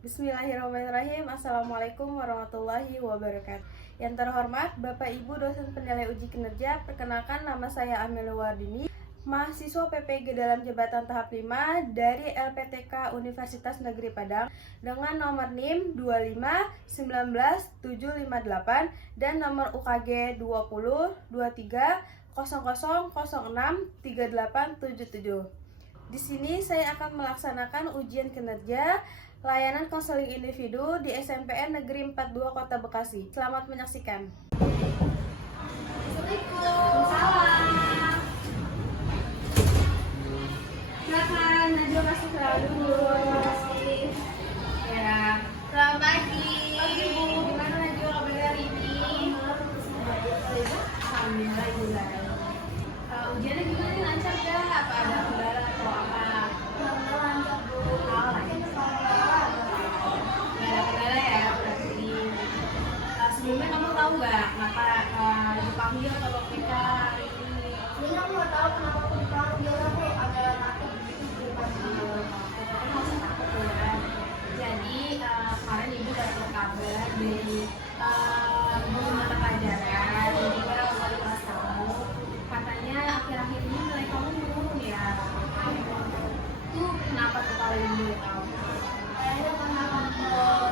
Bismillahirrahmanirrahim. Assalamualaikum warahmatullahi wabarakatuh. Yang terhormat Bapak Ibu dosen penilai uji kinerja, perkenalkan nama saya Amelia Wardini, mahasiswa PPG dalam jabatan tahap 5 dari LPTK Universitas Negeri Padang dengan nomor NIM 2519758 dan nomor UKG 20 23 00 06 3877. Di sini saya akan melaksanakan ujian kinerja layanan konseling individu di SMPN Negeri 42 Kota Bekasi. Selamat menyaksikan. Assalamualaikum. Salam. Silakan Najwa masuk dulu. Terima kasih. Ya. Selamat pagi. Pagi Bu. Gimana Najwa kabarnya hari ini? Alhamdulillah. Ujiannya gimana nih, lancar gak? Apa ada kendala atau apa? Lancar Bu. Gak ada kendala ya berarti. Sebelumnya kamu tahu nggak kenapa dipanggil ke PPK hari ini? Sebenarnya aku nggak tahu kenapa aku dipanggil, aku agak takut gitu dipanggil. Tapi nggak usah takut ya. Jadi kemarin ibu dapat kabar dari guru mata pelajaran dan juga wali kelas kamu, katanya akhir-akhir ini nilai kamu menurun ya. Itu kenapa tuh kalau ibu boleh tahu? Kayaknya karena kantor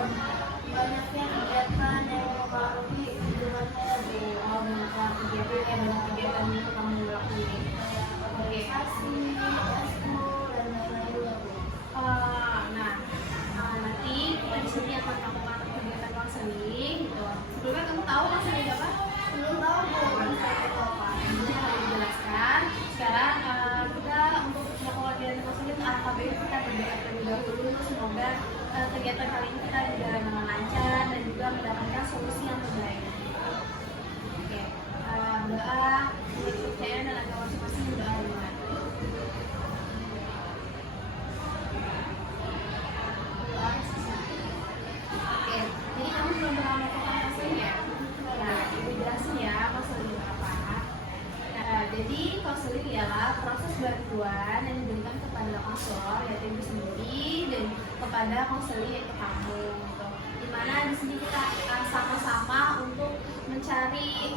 banyaknya kegiatan yang mempengaruhi hubungan saya di Oh, banyak kegiatan ya, banyak kegiatan yang kamu lakuin. Oke. kasih, eskul, dan lain-lain juga Bu. Nanti kita di sini akan melakukan kegiatan konseling gitu. Sebelumnya kamu tahu konseling apa? Belum tahu Bu, kan saya itu apa. Ini akan dijelaskan. Sekarang kita untuk melakukan kegiatan konseling AKBU kita berdoa terlebih dahulu. Semoga kegiatan kali ini kita berjalan dengan lancar dan juga mendapatkan solusi yang terbaik. Oke, doa menurut kepercayaan dan agama masing-masing doa dimulai. Oke, jadi kamu belum pernah melakukan konseling ya? Nah, ibu jelasin ya konseling itu apa. Jadi konseling ialah proses bantuan yang diberikan kepada konselor, yaitu ibu sendiri, dan kepada konseling yaitu kamu. Gitu. Dimana di sini kita sama-sama untuk mencari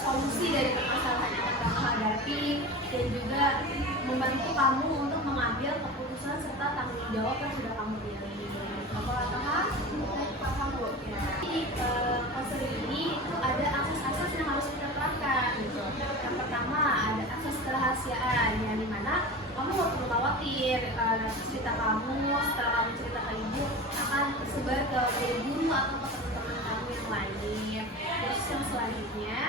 solusi dari permasalahan yang kamu hadapi dan juga membantu kamu untuk mengambil keputusan serta tanggung jawab yang sudah kamu pilih. Bapak paham? Paham Bu. Ya. Jadi konseling ini itu ada asas-asas yang harus kita terapkan. Gitu. Yang pertama ada asas kerahasiaan, yang dimana kamu nggak perlu khawatir cerita kamu setelah kamu cerita ke ibu akan tersebar ke guru atau ke teman-teman kamu yang lain. Terus yang selanjutnya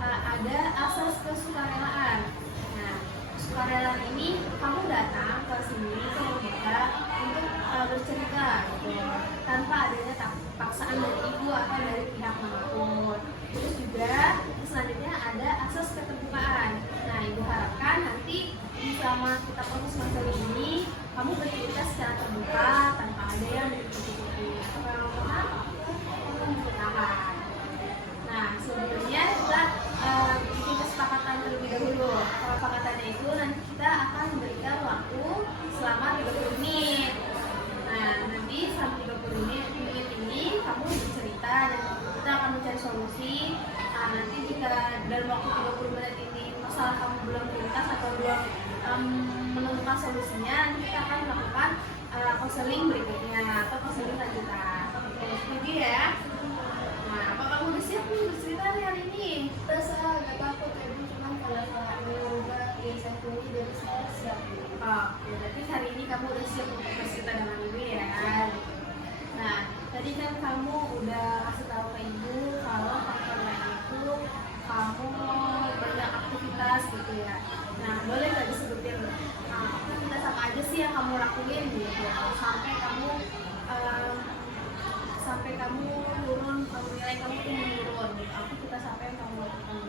ada asas kesukarelaan. Nah, kesukarelaan ini kamu datang ke sini ke kita untuk bercerita gitu, tanpa adanya paksaan dari ibu atau dari pihak manapun. Terus juga selanjutnya ada asas keterbukaan. Nah, ibu harapkan nanti selama kita proses konseling ini kamu bercerita secara terbuka tanpa ada yang ditutup-tutupi. Kalau paham, kamu bertahan. Nah, sebelumnya kita bikin kesepakatan terlebih dahulu. Kesepakatannya itu nanti kita akan memberikan waktu selama 30 menit. Nah, nanti selama 30 menit ini kamu bercerita dan kita akan mencari solusi. Nanti jika dalam waktu 30 menit ini masalah kamu belum tuntas atau belum menemukan solusinya, nanti kita akan melakukan konseling berikutnya atau konseling lanjutan. Oke, setuju ya? Nah, apa kamu udah siap nih bercerita hari ini? Rasa agak takut ya Bu, cuman kalau ini udah ya saya tunggu dari saya siap. Oh, ya berarti hari ini kamu udah siap untuk bercerita dengan ibu ya. Nah, tadi kan kamu udah kasih tahu ke ibu kalau faktornya itu kamu banyak aktivitas gitu ya. Nah, boleh nggak disebutin aktivitas apa aja sih yang kamu lakuin gitu sampai kamu turun, nilai kamu tuh menurun gitu. Aktivitas apa yang kamu lakukan?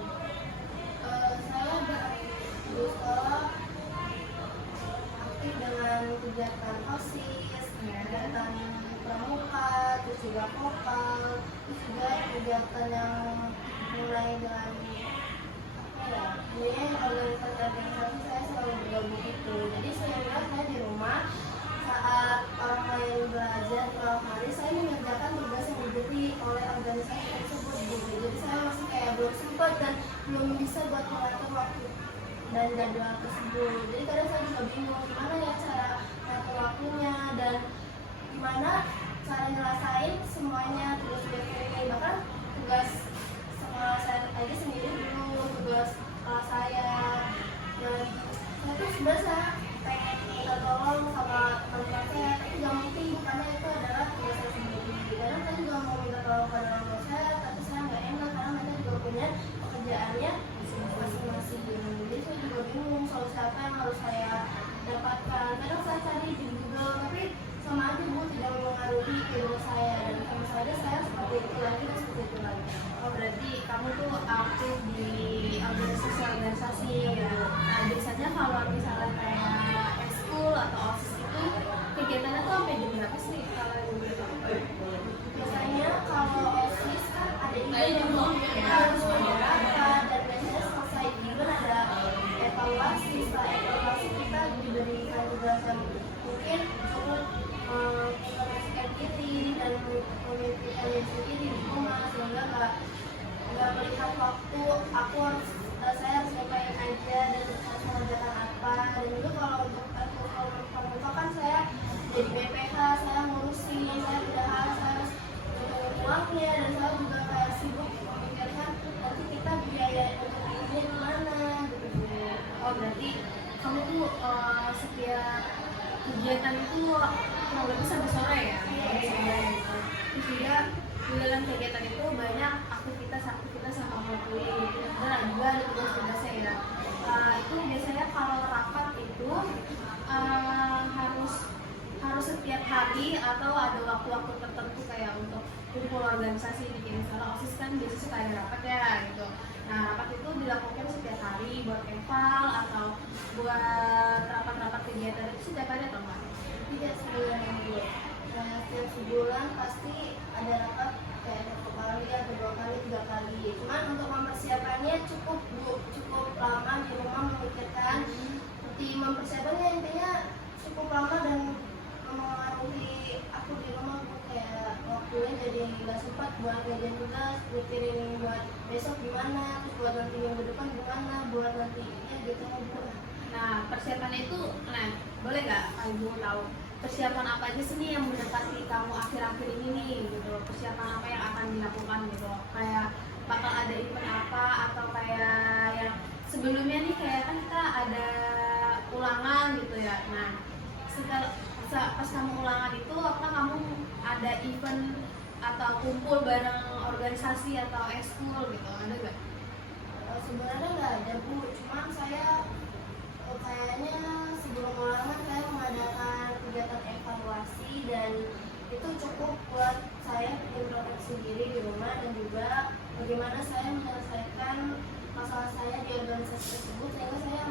Saya dari dulu sekolah aktif dengan kegiatan OSIS, kegiatan pramuka, terus juga vokal, terus juga kegiatan yang mulai dengan jadi organisasi saya selalu bergabung itu. Jadi sehingga saya di rumah saat orang lain dan jadwal tersebut. Jadi kadang saya juga bingung gimana ya cara ngatur waktunya dan gimana cara nyelesain semuanya tugas-tugas ini. Bahkan tugas sama saya aja sendiri dulu, tugas kelas saya. Dan saya tuh sebenarnya pengen minta tolong sama teman-teman saya, tapi nggak mungkin karena itu adalah tugas saya sendiri. Kadang saya juga mau minta tolong pada orang tua saya, tapi saya nggak enak karena mereka juga punya pekerjaannya masing-masing. Jadi saya juga bingung solusi apa yang harus saya dapatkan. Kadang saya cari di Google, tapi sama aja Bu tidak mengaruhi ilmu saya, dan sama saja saya seperti itu lagi dan seperti itu lagi. Oh, berarti kamu tuh aktif di organisasi ya. Nah, biasanya kalau misalnya kayak ekskul atau OSIS itu kegiatannya tuh sampai jam berapa sih kalau gitu? Biasanya kalau OSIS kan ada event yang harus beberapa, dan biasanya selesai event ada evaluasi. Setelah evaluasi kita diberikan tugas yang mungkin cukup menginformasikan diri dan memimpikan diri sendiri di rumah, sehingga nggak melihat waktu aku harus saya harus ngapain aja dan harus mengerjakan apa. Dan juga kalau untuk pramuka kan saya jadi BPH, saya ngurusin, saya tidak harus hitung uangnya, dan saya juga kayak sibuk memikirkan nanti kita biaya untuk ini gimana gitu. Oh, berarti kamu tuh setiap kegiatan itu kurang lebih sampai sore ya? Terus juga di dalam kegiatan itu banyak aktivitas sama kuliah gitu. Dan juga ada tugas-tugasnya ya. Itu biasanya kalau rapat itu harus setiap hari atau ada waktu-waktu tertentu kayak untuk kumpul organisasi. Misalnya OSIS kan biasanya suka ada rapat ya gitu. Nah, rapat itu dilakukan setiap hari buat eval atau buat rapat-rapat kegiatan itu setiap hari atau enggak? Tidak sebulan Bu. Nah, setiap sebulan pasti ada rapat kayak satu kali atau 2 kali, 3 kali. Cuman untuk mempersiapannya cukup Bu, cukup lama di rumah memikirkan. Di mempersiapannya intinya cukup lama dan mempengaruhi aku di rumah Bu, kayak waktunya jadi nggak sempat buat ngerjain tugas, mikirin buat besok gimana, terus buat nanti minggu depan gimana, buat nanti ya gitu Bu. Nah, persiapannya itu, nah boleh nggak Ibu tahu persiapan apa aja sih nih yang mendekati kamu akhir-akhir ini nih gitu? Persiapan apa yang akan dilakukan gitu? Kayak bakal ada event apa atau kayak yang sebelumnya nih kayak kan kita ada ulangan gitu ya. Nah, setelah pas kamu ulangan itu apakah kamu ada event atau kumpul bareng organisasi atau ekskul gitu? Ada nggak? Sebenarnya nggak ada Bu, cuman saya kayaknya sebelum ulangan saya mengadakan kegiatan evaluasi, dan itu cukup buat saya introspeksi diri di rumah dan juga bagaimana saya menyelesaikan masalah saya di organisasi tersebut sehingga saya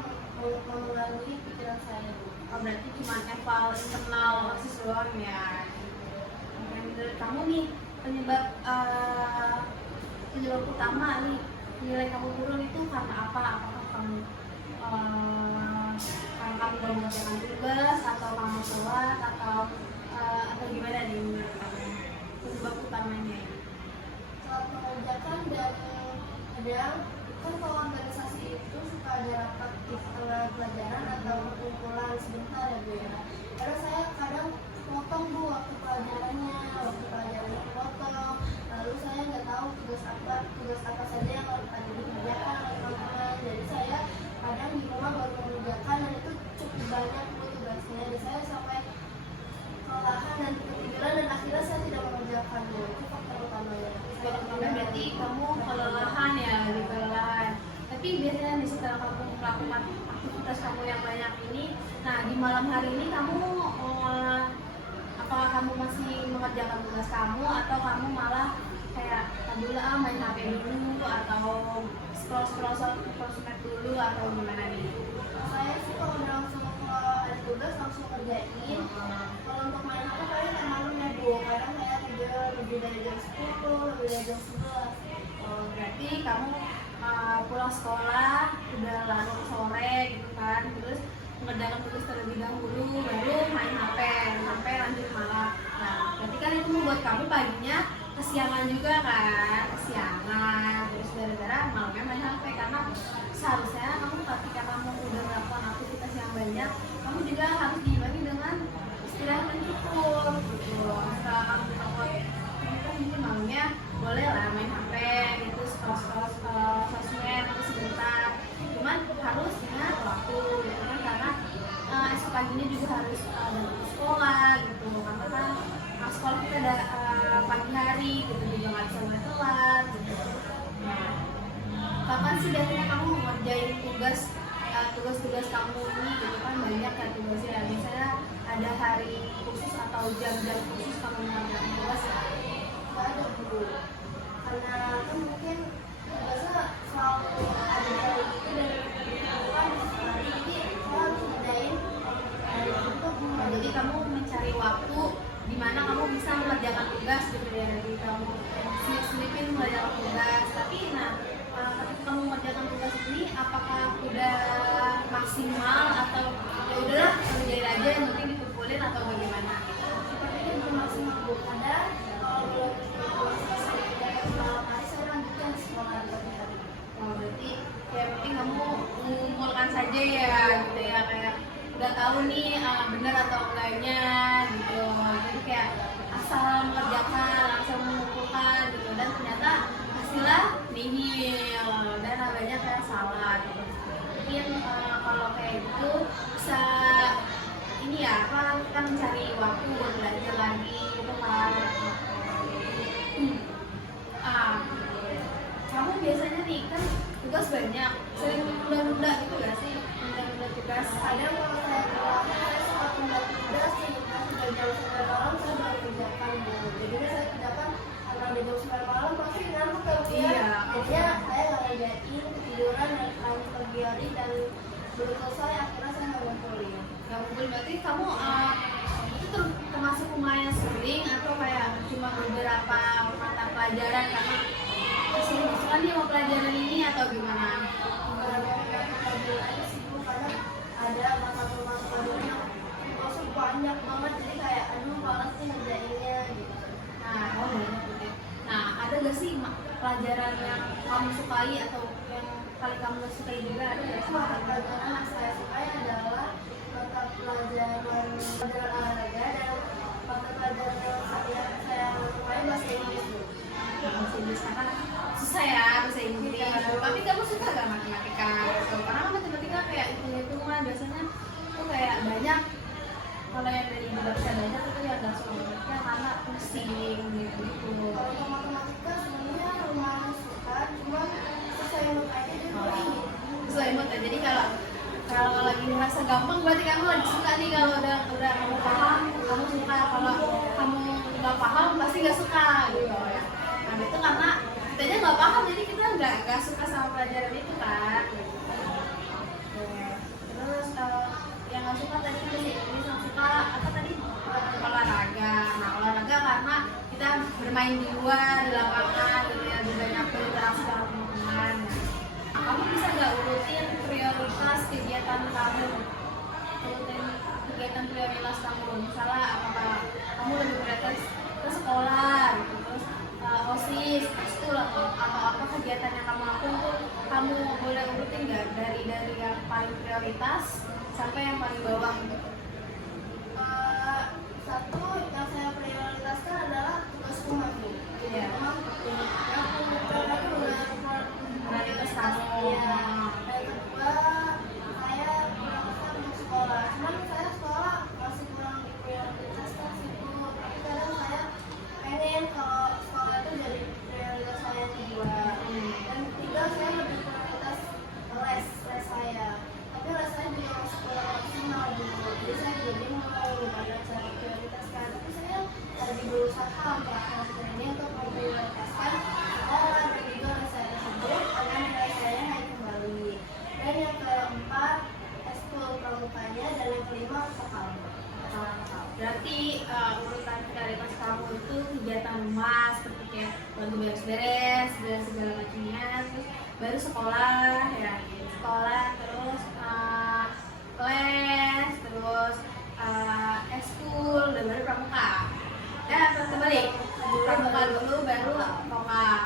mempengaruhi pikiran saya Bu. Oh, berarti cuma eval internal OSIS doang ya. Dan menurut kamu nih penyebab utama nih nilai kamu turun itu karena apa? Apakah kamu karena kamu gak mengerjakan tugas atau kamu telat atau gimana nih menurut kamu penyebab utamanya? Saat mengerjakan dan kadang kan kalau organisasi itu suka ada rapat di tengah pelajaran atau perkumpulan sebentar ya Bu ya. Karena saya kadang potong Bu waktu pelajarannya potong, lalu saya nggak tahu tugas apa saja yang harus ada dikerjakan oleh teman-teman. Jadi saya kadang di rumah baru mengerjakan, dan itu cukup banyak Bu tugasnya, dan saya sampai kelelahan dan ketiduran, dan akhirnya saya tidak mengerjakan Bu. Itu faktor utamanya. Berarti kamu kelelahan ya, lagi kelelahan. Tapi biasanya nih setelah kamu melakukan aktivitas kamu yang banyak ini, nah di malam hari ini kamu apakah kamu masih mengerjakan tugas kamu atau kamu malah kayak dulu main HP dulu atau scroll sosmed dulu atau gimana nih? Saya sih kalau ada tugas langsung kerjain. Kalau untuk main apa paling kan malamnya Bu. Kadang saya tidur lebih dari jam 10, lebih dari jam 11. Oh, berarti kamu pulang sekolah udah larut sore gitu kan, terus mengerjakan tugas terlebih dahulu, baru main HP sampai lanjut malam. Nah, berarti kan itu membuat kamu paginya kesiangan juga kan, kesiangan terus gara-gara malamnya main HP. Karena seharusnya kamu ketika kamu udah melakukan aktivitas yang banyak, kamu juga harus diimbangi dengan istirahat yang cukup gitu. Setelah kamu melakukan aktivitas mungkin malamnya boleh lah main HP gitu, scroll sosmed atau sebentar, cuman harus ingat waktu gitu kan. Karena esok paginya juga harus datang ke sekolah gitu, karena kan sekolah kita ada pagi hari gitu, juga nggak bisa mulai telat gitu. Nah, kapan sih biasanya kamu mengerjain tugas-tugas kamu ini gitu kan, banyak kan tugasnya. Biasanya ada hari khusus atau jam-jam khusus kamu mengerjakan tugas? Nggak ada dulu, karena kan mungkin biasa selalu ada dari itu dan bukan sekali, jadi saya harus ngerjain dari untuk Jadi kamu mencari waktu di mana kamu bisa mengerjakan tugas gitu ya. Jadi kamu selipin mengerjakan tugas. Tapi ketika kamu mengerjakan tugas ini, apakah udah maksimal atau ya udahlah kerjain aja, yang penting dikumpulin, atau bagaimana? sepertinya belum maksimal bu. Ada kalau belum selesai kerjakan malam hari saya lanjutkan sekolah pagi hari. Oh, berarti ya yang penting kamu mengumpulkan saja ya gitu ya, kayak udah tahu nih benar atau enggaknya gitu. Jadi kayak asal mengerjakan, asal mengumpulkan gitu, dan ternyata hasilnya nihil dan banyak kayak salah gitu. Mungkin kalau kayak gitu bisa ini ya apa, kita mencari waktu buat belajar lagi gitu kan. Ah, kamu biasanya nih kan tugas banyak, sering nunda-nunda gitu gak sih? Nunda-nunda tugas. Ada kalau saya keluar, saya suka tunda tugas sih, sudah jam 9 malam saya baru kerjakan bu. Jadinya saya kerjakan karena udah jam 9 malam pasti ngantuk kan bu ya. Iya. Jadinya saya nggak ngerjain, ketiduran dan lanjut pagi hari, dan belum selesai akhirnya saya nggak ngumpulin. Gak mungkin, berarti kamu itu termasuk lumayan sering atau kayak cuma beberapa mata pelajaran karena kesibukan nih sama pelajaran ini, atau gimana? Pelajaran aja sih bu, karena ada mata-mata pelajaran yang masuk banyak banget, jadi kayak aduh malas sih ngerjainnya gitu. Oh banyak gitu ya. Nah, ada gak sih pelajaran yang kamu sukai atau yang paling kamu gak sukai juga, ada gak sih? Mata pelajaran yang saya sukai adalah mata pelajaran olahraga, dan mata pelajaran yang saya sukai bahasa Inggris bu. Bahasa Inggris karena susah ya bahasa Inggris. Tapi kamu suka gak matematika? So, karena kan matematika kayak hitung-hitungan biasanya tuh kayak banyak. Kalau yang dari ibu baca banyak itu yang gak suka matematika karena pusing gitu. Kalau untuk matematika sebenarnya lumayan suka, cuma susah ingat aja dan ini. Sesuai mood ya. Jadi kalau lagi merasa gampang berarti kamu lagi suka nih. Kalau udah kamu paham, kamu suka. Kalau kamu nggak paham pasti nggak suka gitu ya. Nah itu karena kitanya nggak paham, jadi kita nggak suka sama pelajaran itu kan. Terus kalau yang nggak suka tadi bahasa Inggris, yang suka apa tadi? Olahraga. Nah olahraga karena kita bermain di luar, di lapangan gitu ya, lebih banyak berinteraksi sama teman-teman. Nah, kamu bisa nggak urutin prioritas kegiatan kamu? Urutin kegiatan prioritas kamu, misalnya apakah kamu lebih prioritas ke sekolah gitu, terus OSIS, ekskul atau apa kegiatan yang kamu lakukan tuh kamu boleh urutin nggak dari yang paling prioritas sampai yang paling bawah gitu? Satu yang saya prioritaskan adalah tugas rumah bu. Iya. Memang yang prioritas benar-benar Prioritas kamu. ya. Dan kedua saya prioritaskan untuk sekolah. Cuman saya sekolah masih kurang diprioritaskan sih bu. Tapi kadang saya pengen kalau sekolah itu jadi prioritas saya yang kedua. Dan ketiga saya lebih prioritas les saya. Tapi les saya juga masih kurang maksimal bu. Jadi saya juga bingung pada cara prioritaskan. Tapi saya lagi berusaha untuk ini untuk memprioritaskan sekolah dan juga les saya tersebut agar nilai saya naik kembali. Dan yang keempat ekskul pramukanya, dan yang kelima vokal. Berarti urutan prioritas kamu itu kegiatan rumah seperti kayak bantu beres-beres dan segala macamnya, terus baru sekolah ya, sekolah terus les, terus ekskul dan baru pramuka. Terbalik. pramuka dulu baru vokal.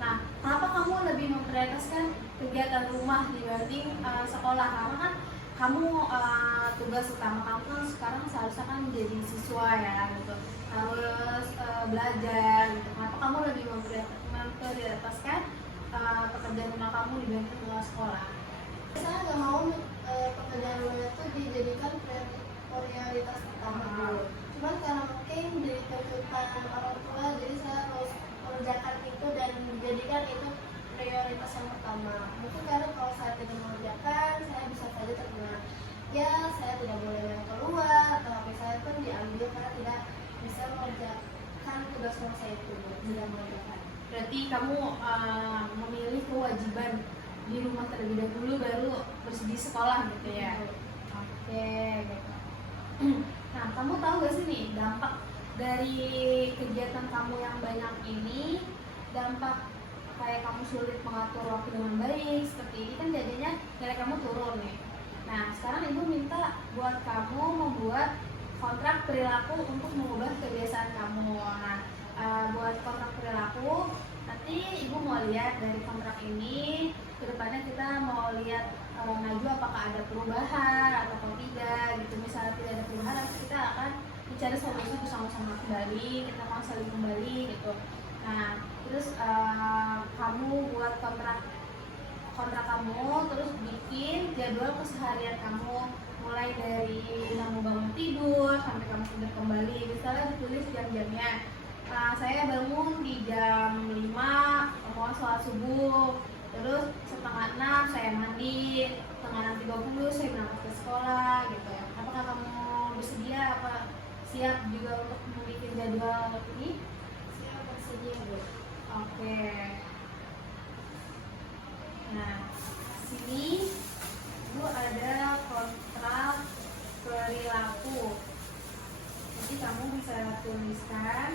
Nah, kenapa kamu lebih memprioritaskan kegiatan rumah dibanding sekolah? Karena kan kamu tugas utama kamu kan sekarang seharusnya kan menjadi siswa ya gitu, harus belajar gitu. Kenapa kamu lebih memprioritaskan pekerjaan rumah kamu dibanding tugas sekolah? Saya nggak mau pekerjaan rumah itu dijadikan prioritas utama dulu. Cuman karena mungkin dari tuntutan orang tua, jadi saya harus mengerjakan itu dan menjadikan itu prioritas yang pertama. Mungkin karena kalau saya tidak mengerjakan, saya bisa saja terkena ya saya tidak boleh main keluar atau HP saya pun diambil karena tidak bisa mengerjakan tugas rumah saya itu, tidak mengerjakan. Berarti kamu memilih kewajiban di rumah terlebih dahulu baru bersedih sekolah gitu ya? Oke, gitu. Nah, kamu tahu gak sih nih dampak dari kegiatan kamu yang banyak ini, dampak kayak kamu sulit mengatur waktu dengan baik seperti ini kan jadinya nilai kamu turun nih. Nah, sekarang ibu minta buat kamu membuat kontrak perilaku untuk mengubah kebiasaan kamu. Nah, buat kontrak perilaku nanti ibu mau lihat dari kontrak ini kedepannya kita mau lihat maju apakah ada perubahan atau tidak gitu. Misalnya tidak ada perubahan, nanti kita akan mencari solusi bersama-sama kembali, kita mau saling kembali gitu. Nah, terus kamu buat kontrak kamu, terus bikin jadwal keseharian kamu mulai dari kamu bangun tidur sampai kamu tidur kembali. Misalnya ditulis jam-jamnya. Saya bangun di jam 5, mau sholat subuh, terus setengah 6 saya mandi, setengah 6:30 saya berangkat ke sekolah gitu. Apakah kamu bersedia siap juga untuk membuat jadwal ini? Saya bersedia, Bu. Oke. Nah, sini Bu ada kontrak perilaku. Jadi kamu bisa tuliskan.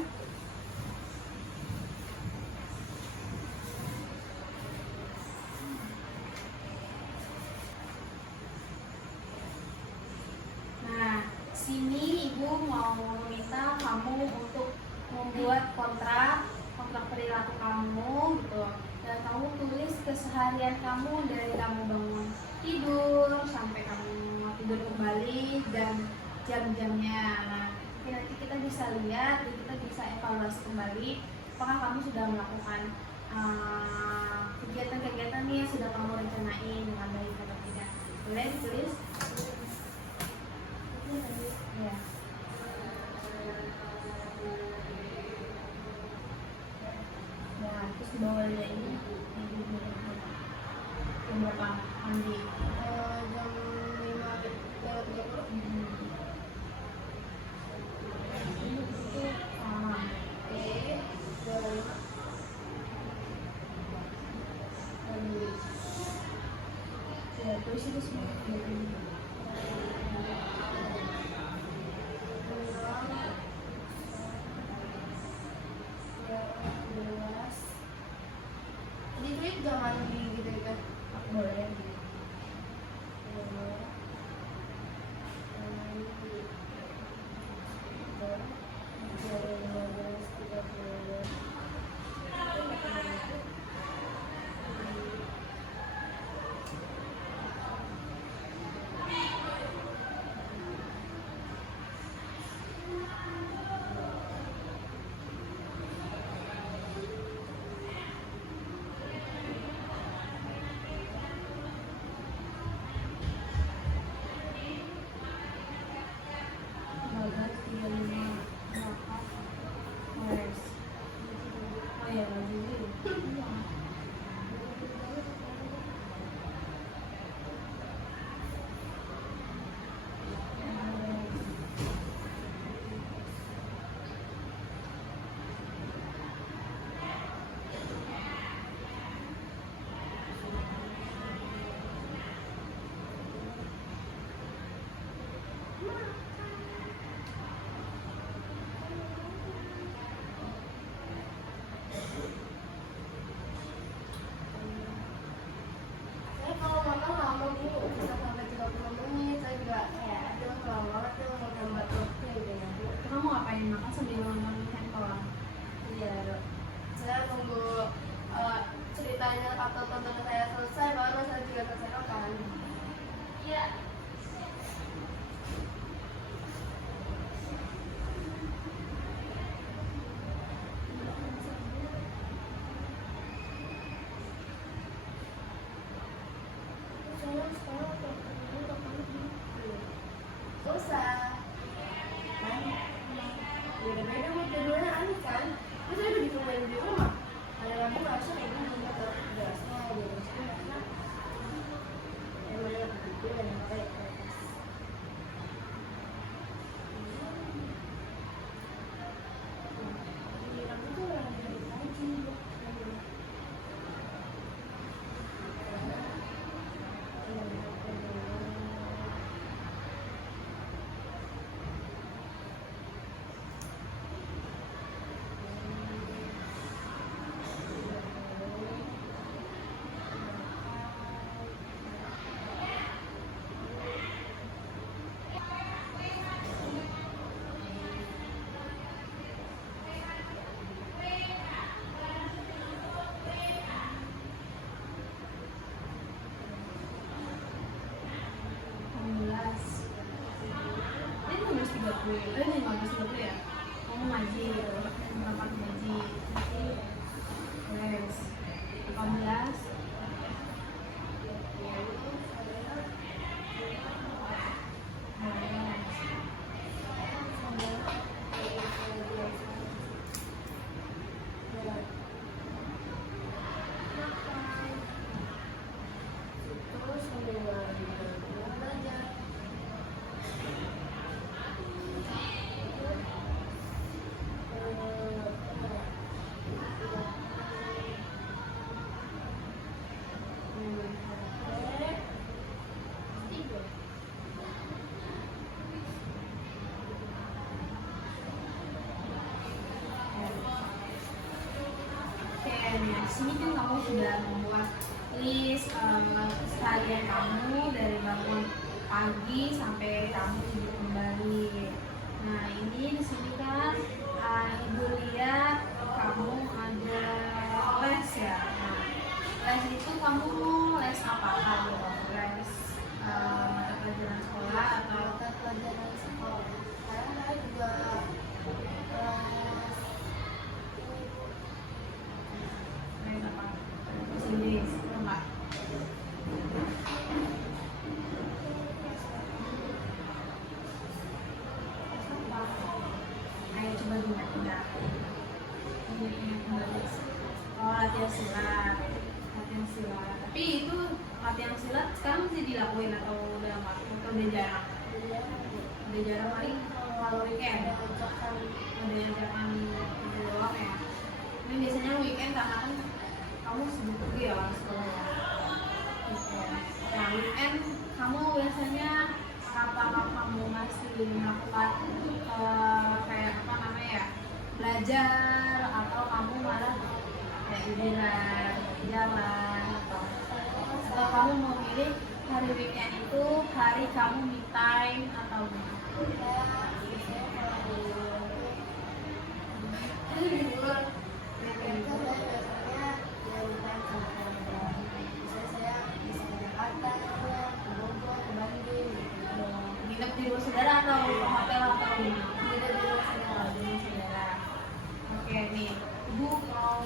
Nah, sini Ibu mau meminta kamu untuk membuat kontrak perilaku kamu gitu, dan kamu tulis keseharian kamu dari kamu bangun tidur sampai kamu tidur kembali dan jam-jamnya. Nah, nanti kita bisa lihat dan kita bisa evaluasi kembali apakah kamu sudah melakukan kegiatan-kegiatan yang sudah kamu rencanain dengan baik atau tidak. Boleh ditulis? Ya. Nah, terus dibawahnya ini jam berapa mandi? Jam 5:30. Itu sama. Ya, terus itu semua. Jadi duit gak mandi gitu kan? Boleh. ini 15 ya. Kamu ngaji gitu, berapa ngaji? Yes. 18. Terus sambil belajar. Oke, nah di sini kan kamu sudah membuat list seharian kamu dari bangun pagi sampai kamu tidur kembali. Nah ini di sini kan ibu lihat kamu ada les ya. Nah, les itu kamu les apa gitu? Les mata pelajaran sekolah atau Mata pelajaran sekolah. Saya juga les apa? Bahasa Inggris, enggak? Ayo coba ingat-ingat. Ingat-ingat kembali. Oh, latihan silat. Latihan silat. Tapi itu latihan silat sekarang masih dilakuin atau udah nggak? Atau udah jarang? Udah jarang paling kalau weekend. Ada ajakan itu doang ya. Ini biasanya weekend karena kan kamu sibuk juga ya sekolahnya. Weekend. Nah, weekend kamu biasanya apakah kamu masih melakukan kayak apa namanya ya, belajar atau kamu malah kayak liburan, jalan atau kamu mau milih hari weekend itu hari kamu me time atau gimana? Nginep di rumah saudara atau di hotel atau di rumah saudara. Oke nih, ibu mau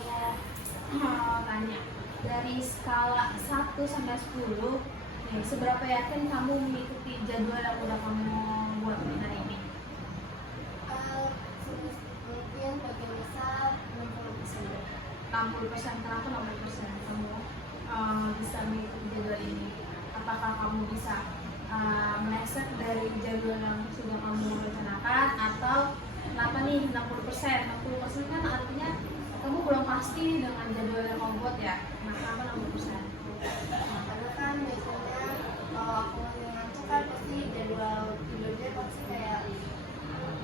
tanya dari skala 1 sampai 10 nih, seberapa yakin kamu mengikuti jadwal yang udah kamu buat hari ini? mungkin bagi besar 60%. 60%, kenapa 60% kamu bisa mengikuti jadwal ini? Apakah kamu bisa meleset dari jadwal yang sudah kamu rencanakan atau kenapa nih 60%? 60% kan artinya kamu belum pasti dengan jadwal yang kamu buat ya. Nah, kenapa 60%? Karena kan biasanya kalau aku lagi ngantuk kan pasti jadwal tidurnya pasti kayak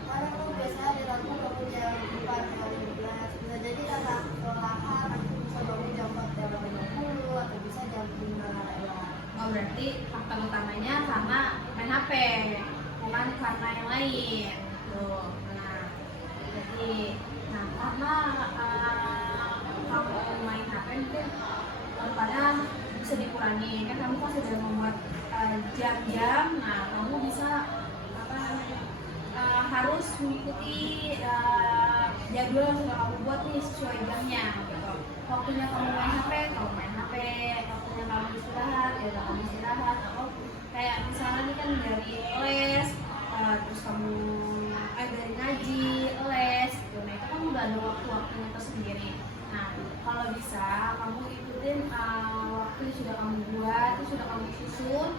karena aku biasanya ada lagu bangun jam 4 jam 12, bisa jadi karena aku kelelahan aku bisa bangun jam 4 jam 20 atau bisa jam 5 ya. Oh, berarti faktor utamanya karena main HP, bukan karena yang lain. Tuh. Nah, jadi karena kamu main HP mungkin kadang bisa dikurangi. Kan kamu kan sudah membuat jam-jam. Nah, kamu bisa apa namanya? Harus mengikuti jadwal yang sudah kamu buat nih sesuai jamnya gitu. Waktunya kamu main HP, kamu main HP. Waktunya kamu istirahat, ya udah kamu istirahat. Atau kayak misalnya nih kan dari les, terus kamu dari ngaji, les gitu. Nah itu kan udah ada waktu-waktunya tersendiri. Nah kalau bisa kamu ikutin waktu yang sudah kamu buat, itu sudah kamu susun,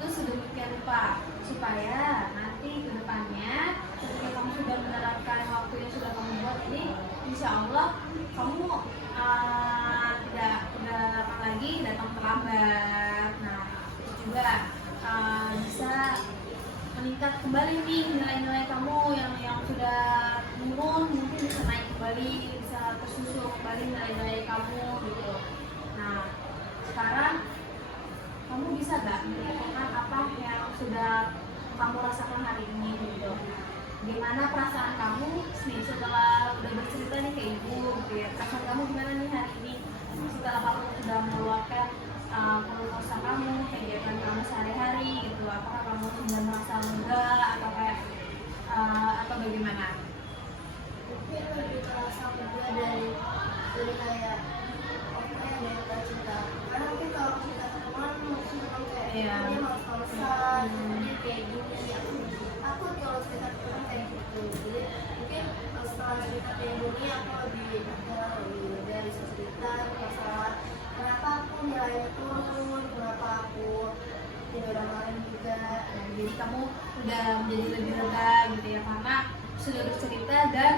itu sedemikian rupa supaya nanti ke depannya ketika kamu sudah menerapkan waktu yang sudah kamu buat ini, insya Allah kamu tidak akan lagi datang terlambat. Nah itu juga bisa meningkat kembali nih nilai-nilai kamu yang sudah menurun, mungkin bisa naik kembali, bisa tersusun kembali nilai-nilai kamu gitu. Nah sekarang kamu bisa gak menceritakan apa yang sudah kamu rasakan hari ini gitu? Gimana perasaan kamu nih setelah udah bercerita nih ke ibu gitu ya? Perasaan kamu gimana nih hari ini setelah kamu sudah meluapkan keluh kesah kamu, kegiatan kamu sehari-hari gitu? Apakah kamu sudah merasa lega atau kayak ini aku lebih lega, bisa cerita masalah kenapa aku nilainya turun, kenapa aku tidak udah kemarin juga. Nah, jadi kamu udah menjadi lebih lega gitu ya, karena sudah bercerita dan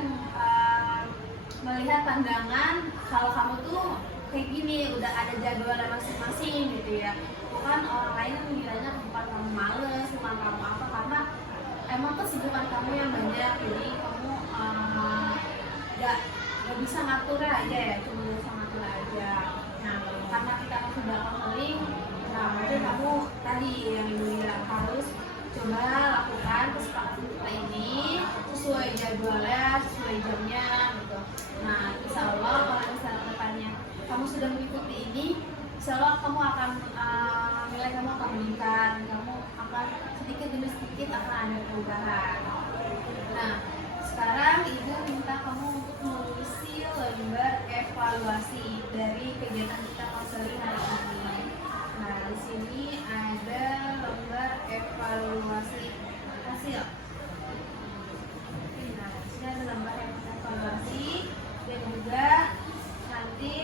melihat pandangan kalau kamu tuh kayak gini, udah ada jadwalnya masing-masing gitu ya. Bukan orang lain yang menilainya bukan kamu males, bukan kamu apa, karena emang kesibukan kamu yang banyak, jadi kamu gak bisa ngatur aja ya, cuma bisa ngatur aja. Nah, karena kita sudah konseling, nah mungkin kamu tadi yang ibu bilang harus coba lakukan kesepakatan kita ini sesuai jadwalnya, sesuai jamnya gitu. Nah, insya Allah kalau misalnya depannya kamu sudah mengikuti ini, insya Allah kamu akan nilai kamu akan meningkat, kamu akan sedikit demi sedikit akan ada perubahan. Nah, sekarang ibu minta kamu untuk mengisi lembar evaluasi dari kegiatan kita konseling hari ini. Nah, di sini ada lembar evaluasi hasil. Nah, di sini ada lembar evaluasi dan juga nanti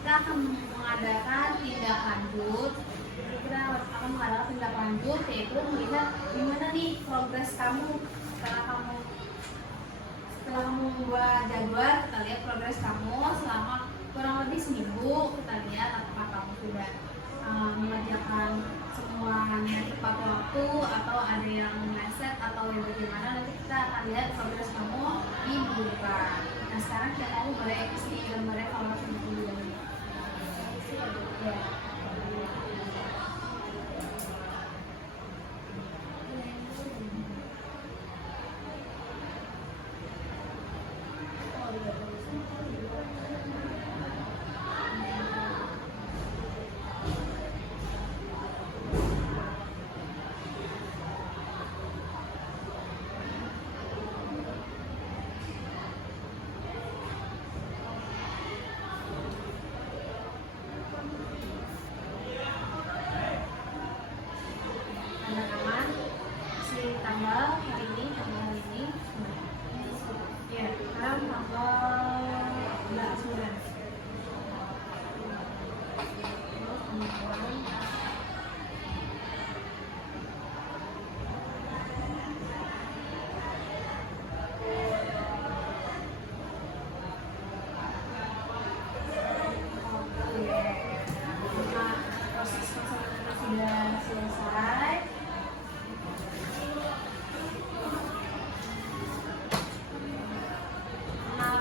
kita akan mengadakan tindak lanjut. Kita akan mengadakan tindak lanjut, yaitu melihat gimana nih progres kamu setelah kamu membuat jadwal. Kita lihat progres kamu selama kurang lebih seminggu. Kita lihat apakah kamu sudah mengerjakan semuanya tepat waktu atau ada yang meleset atau yang bagaimana. Nanti kita akan lihat progres kamu di minggu depan. Nah, sekarang kamu boleh isi gambar evaluasi dulu. Ya. Teman-teman, si tanggal hari ini ya, sekarang tanggal 9.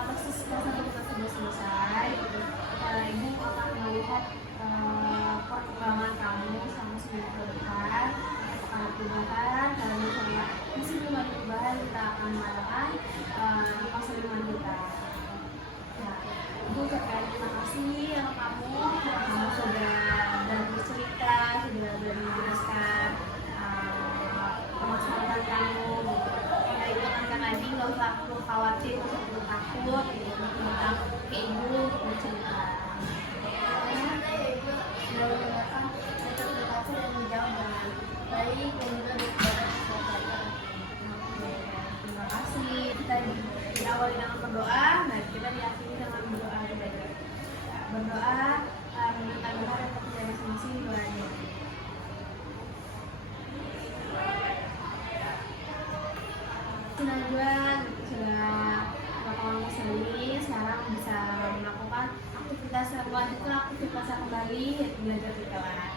Proses konsultasi sudah selesai. Ibu akan melihat perkembangan kamu sama seminggu ke depan. Apakah ada perubahan? Kalau misalnya masih belum ada perubahan, kita akan mengadakan konseling lanjutan. Nah, ibu ucapkan terima kasih sama kamu sudah bercerita, sudah menjelaskan permasalahan kamu. Karena itu kan lagi nggak usah perlu khawatir, nggak usah perlu takut, gitu. Tentang ke ibu untuk bercerita. Sudah mendengarkan cerita aku dan menjawab dengan baik dan juga berkesan. Terima kasih. Kita diawali dengan berdoa, nah kita diakhiri dengan berdoa juga. Berdoa meminta doa dan kepada masing-masing doanya. Najwa sudah melakukan konseling, sekarang bisa melakukan aktivitas yang kembali, yaitu belajar di kelas.